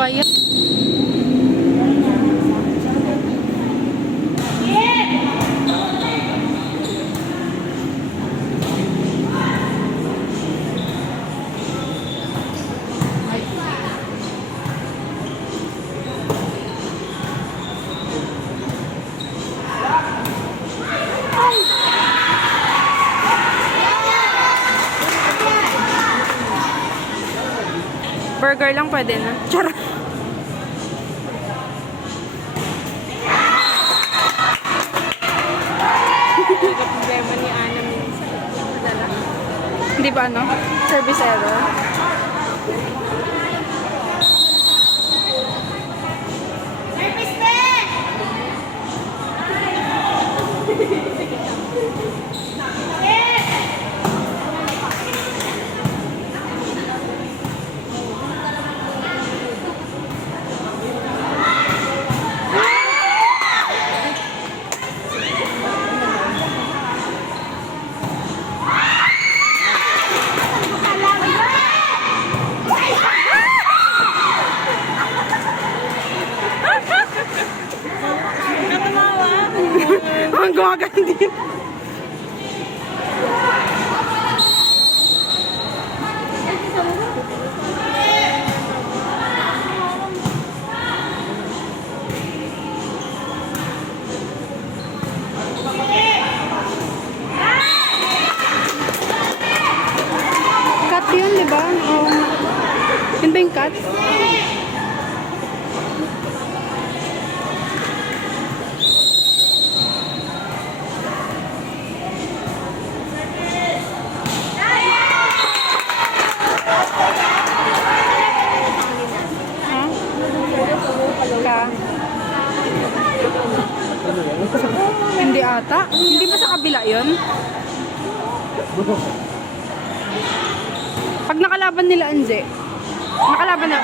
ba yan? Burger lang pwede na. Charot. Problema ni Ana minsan. Hindi ba ano? Service error. Service din! Ang gumagandi. Cut yun, di ba? Yun ba yung cut? Hindi ata. Hindi ba sa kabila yun? Pag nakalaban nila, Anje. Nakalaban na.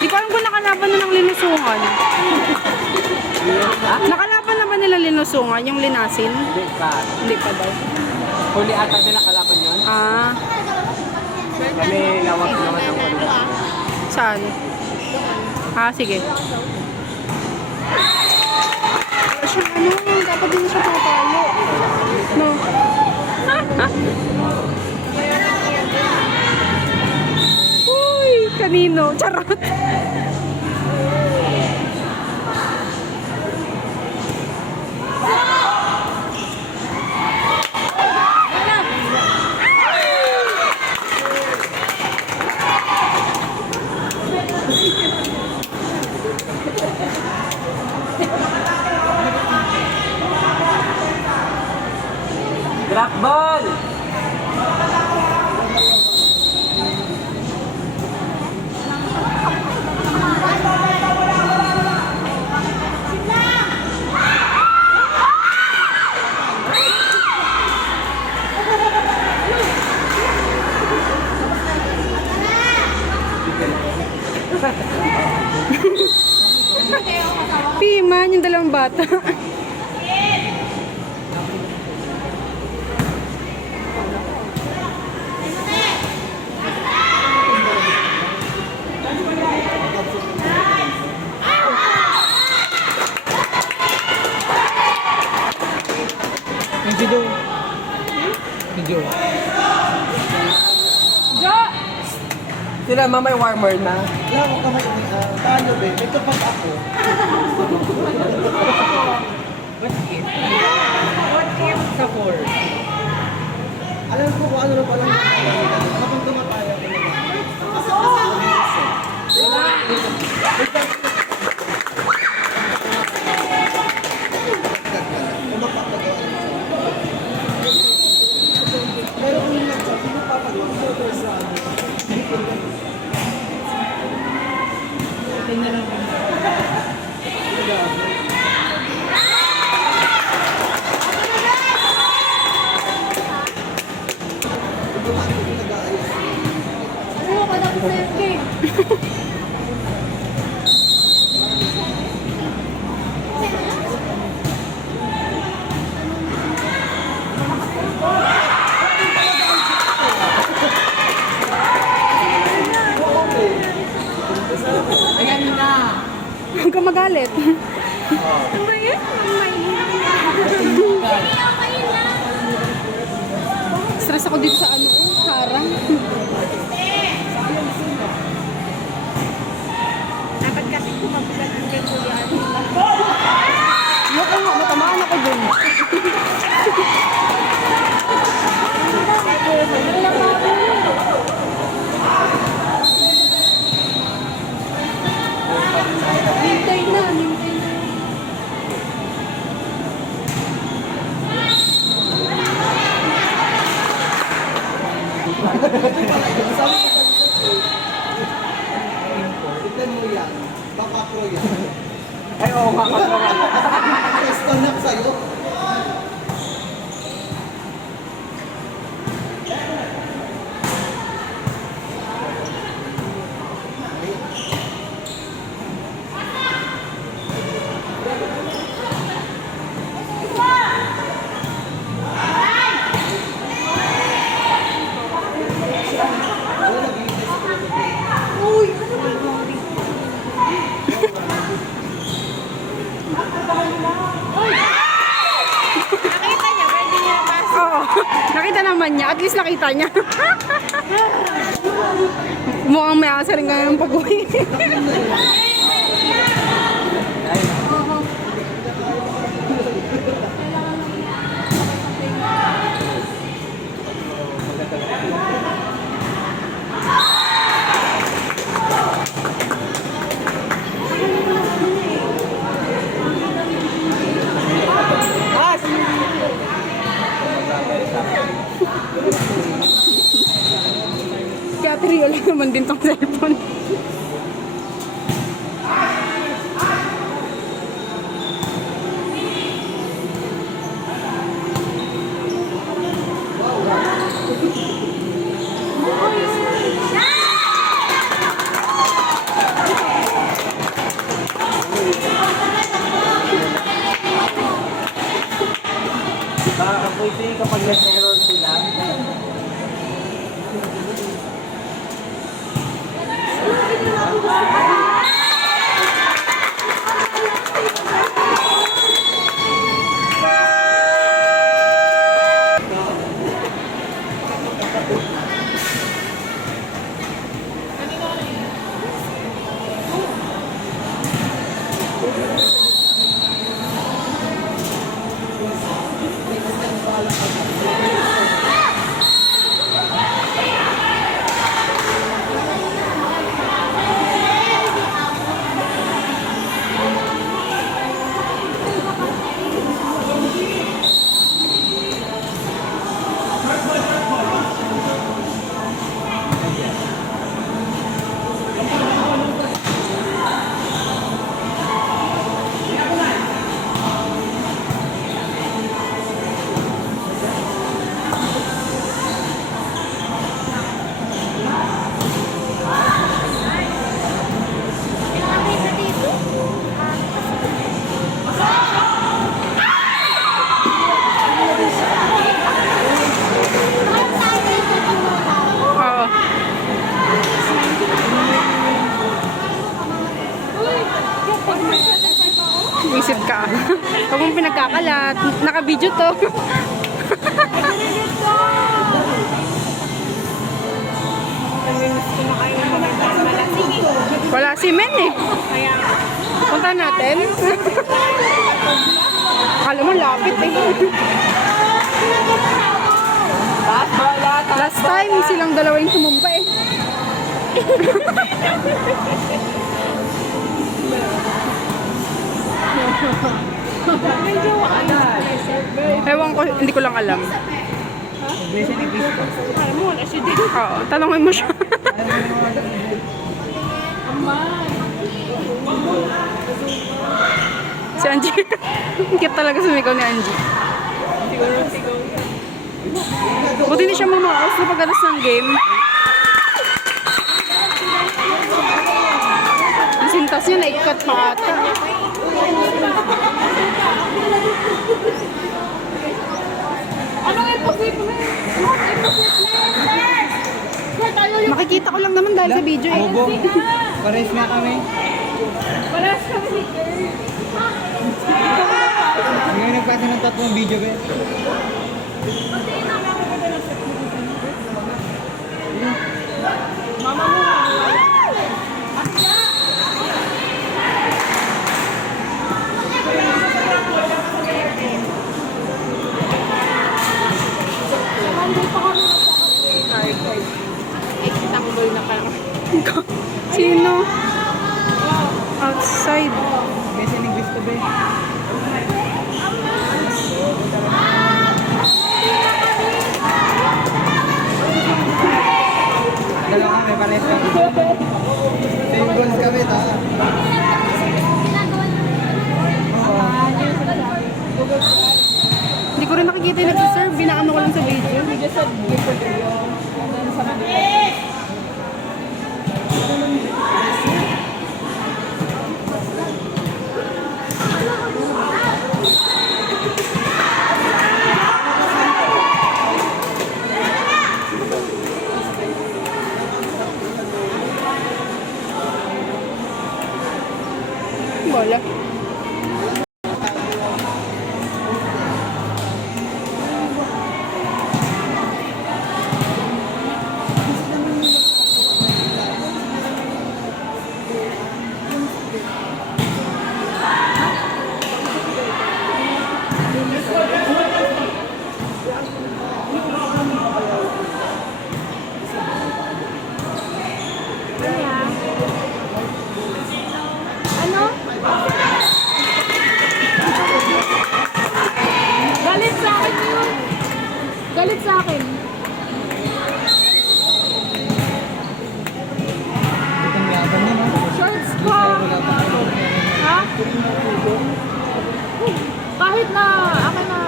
Di ko alam kung nakalaban na ng linusungan. Nakalaban na ba nila linusungan? Yung linasin? Hindi pa. Hindi pa daw. Huli ata sila kalaban yun. Ah. Kami lawak naman ang huli. Saan? Ah, sige. Siya, ano, dapat din siya patalo. No. Uy, kanino? Charot. Drop ball! Piman, yung dalawang bata. Video. Video. Sila mamay warmer na. Wala ko kamay paano ba? Ito pag ako. What if sa 4? Alam ko kung ano na pala habang tumataya ko pero kung yung nagsabi, sino papagawa sa ano? Huwag ka magalit. Ano ba yan? Stress ako dito sa ano, harang. Dapat kasi kumabulat ang kay Kuya Ate. Yung nga, matamaan ako dun. Hintay na, hintay na. Tignan mo yan. Papakro yan. Ay, oo, kakagawa. Testo na sa'yo. Nakita niya, pwede niya napasok. Oo. Nakita naman niya. At least nakita niya. Mukhang may asa rin ngayon pag-uwi. Kaya trio lang naman din tong cellphone. Nakakapoy kapag nag-error sila. Oo. Isip ka. Huwag mong pinagkakalat. Naka-video to. Wala si Men eh. Punta natin. Akala mo lapit eh. Last time, silang dalawa yung sumumpa eh. Ewan ko, hindi ko lang alam. Alam mo, wala siya din. Oo, tanongin mo siya. Si Angie. Cute talaga sumigaw ni Angie. Buti hindi siya mamaos na pagkatas ng game. Ang sintas niya, naikat pa ata. Makikita ko lang naman dahil sa video eh. Pares na kami. Wala sa kami. Ngayon nagpasa ng 3 video ba? Mama mo. Tanggol na parang. Sino? Outside. May siniglis ko ba? Dalawa kami, pares kami. Same goals kami, ta. Hindi ko rin nakikita yung nag-serve. Binaano ko lang sa video. Bola. Ano? Galit sa akin yun. Galit sa akin. Itong yabang niya, no? Shorts ko. Wala pa ako. Ha? Kahit na, akin na.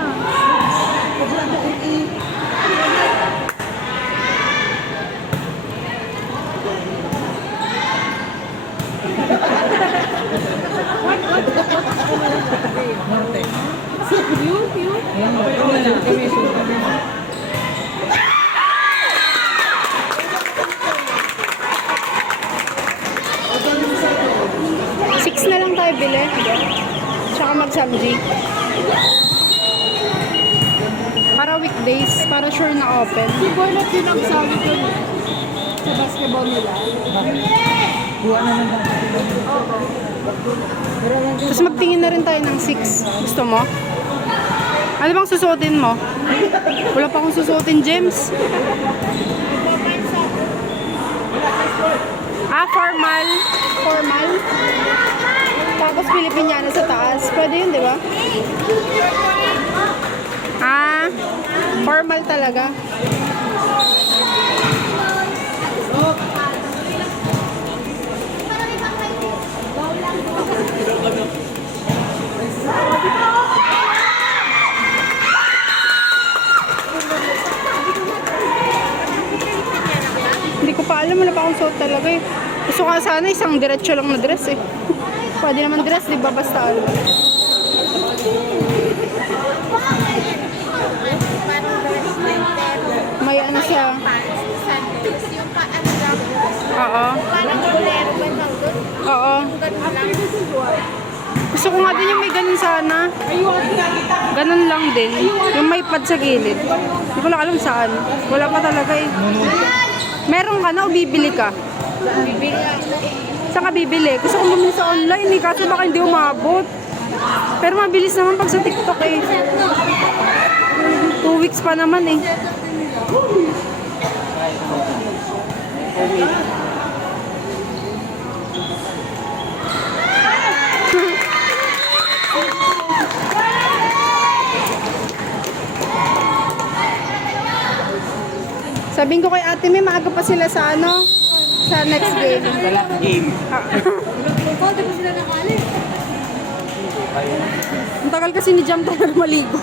Ayan, shoot kami, shoot kami. 6 na lang tayo bili. Tsaka mag-samji. Para weekdays, para sure na open. Si Bornat yun ang sabi ko sa basketball nila. Buwan na lang dapat. Tapos magtingin na rin tayo ng 6. Gusto mo? Ano bang susuotin mo? Wala pa akong susuotin, James. Formal. Formal. Tapos Filipiniana sa taas. Pwede yun, di ba? Formal talaga. Hindi ko pa alam, wala pa akong suot talaga eh. Gusto ko sana isang diretso lang na dress eh. Pwede naman dress, di ba? Basta ano. May ano siya. Oo. Parang bolero ba lang doon? Oo. Ganun lang. Gusto ko nga din yung may ganun sana. Ganun lang din. Yung may pad sa gilid. Hindi ko lang alam saan. Wala pa talaga eh. Meron ka na o bibili ka? Bibili ako. Saan ka bibili? Gusto ko bumili sa online eh. Kaso baka hindi umabot. Pero mabilis naman pag sa TikTok eh. 2 weeks pa naman eh. Sabihin ko kay ate may maaga pa sila sa ano? Sa next game. Game. Ang tagal kasi ni Jam tayo maligo.